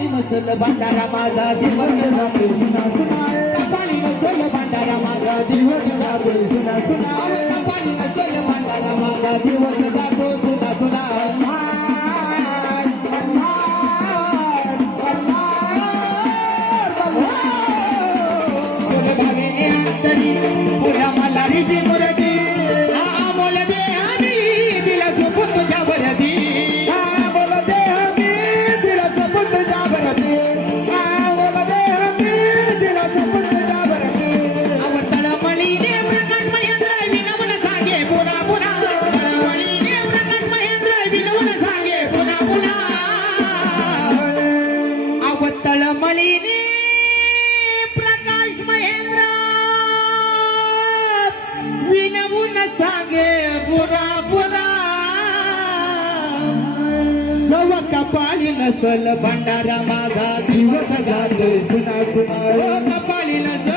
कपाळी नसल भंडारा माझा दिवस जातो सुना सुना कपाळी नसल भंडारा माझा दिवस जातो सुना सुना कपाळी नसल भंडारा माझा दिवस जातो सुना सुना पुरा मलारी जी मुरदी बोल दे आम्ही दिला सोबत तुझ्या वरदी बोल दे आम्ही दिला सोबत तुझ्या वरदी बोल दे आम्ही दिला सोबत तुझ्या वरदी अवतळ मळीने प्रकाश महेंद्र विनवून सांगे पुन्हा पुन्हा मळीने प्रकाश महेंद्र विनवून सांगे पुन्हा पुन्हा अवतळ मळीने विनवून सांगे पुरा पुरा सव कपाळी नसल भंडारा माझा दिवस जातो सुना सुना कपाळी नसल